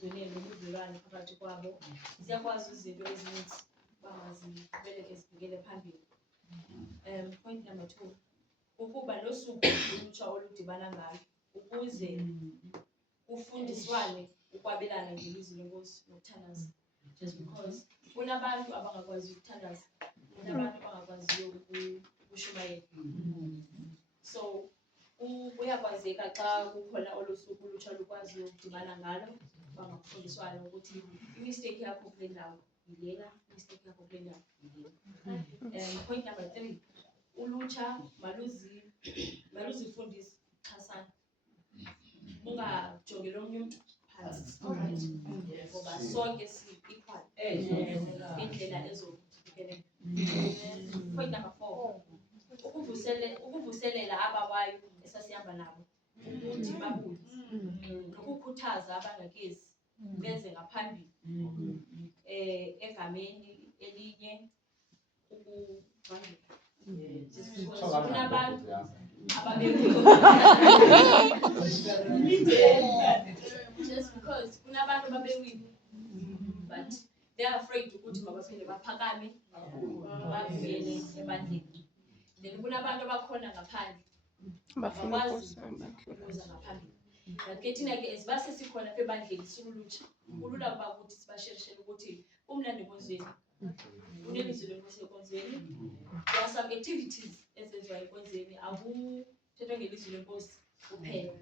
ekugcineni ubudlelwane phakathi kwabo siyakwazi izinto ezininzi bangazibeleke zifikele phambili. Point number 2, ukuba nosuku olutsha oludibana ngalo ukuze kufundiswane ukwabelana ngelizwi lenkosi nokuthandaza. Just because kunabantu abangakwazi ukuthandaza, kunabantu abangakwaziyo ukushumayela. So kuyakwazeka xa kukhona olusuku olutsha lukwazi ukudibana ngalo bangafundiswana ukuthi imistake yakho kule ndawo yilena, imistake yakho kule ndawo yilena. Point number 3, ulutsha maluzifundise xhasana, ungajongeli omnye umntu phantsi, ngoba sonke si-equal ngendlela ezofikelela. Point number 4, ukuvuselela abawayo esasihamba nabo ukuthi babuye, nokukhuthaza abangakezi beze ngaphambili egameni elinye ukuvangela. Kunabantu just because kunabantu ababewile but they are afraid ukuthi mabaphinde baphakame bavuyele ebandleni. Then kunabantu abakhona ngaphandle bakwazi ukuza ngaphambili. But ke thina ke esibase sikhona apha ebandleni sikulutsha, kulula ukuba ukuthi sibashirishele ukuthi umlando enkonzweni, unelizwi lenkosi enkonzweni. There are some activities ezenziwa enkonzweni akuthethwa ngelizwi lenkosi kuphela.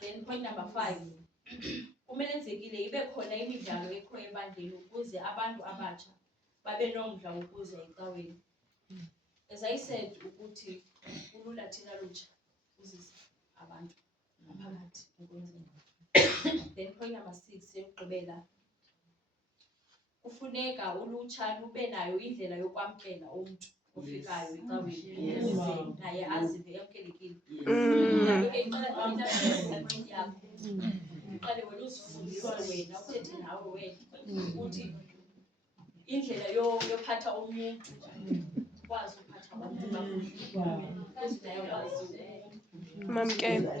Then point number 5, kumele enzekile ibe khona imidlalo ekhoyo ebandleni ukuze abantu abatsha babe nomdla wokuza ecaweni. As I said ukuthi kulula thina lutsha uzisa abantu ngaphakathi enkonzweni. Then point number 6 ekugqibela, kufuneka ulutsha lube nayo indlela yokwamkela umuntu ofikayo ecaweni ukuze naye azive emkelekile. Uqale wena uzifundise wena uthethe nawe wena ukuthi indlela yophatha omnye umuntu ukwazi ukuphatha abantu ukuze naye ukwazi mamkela.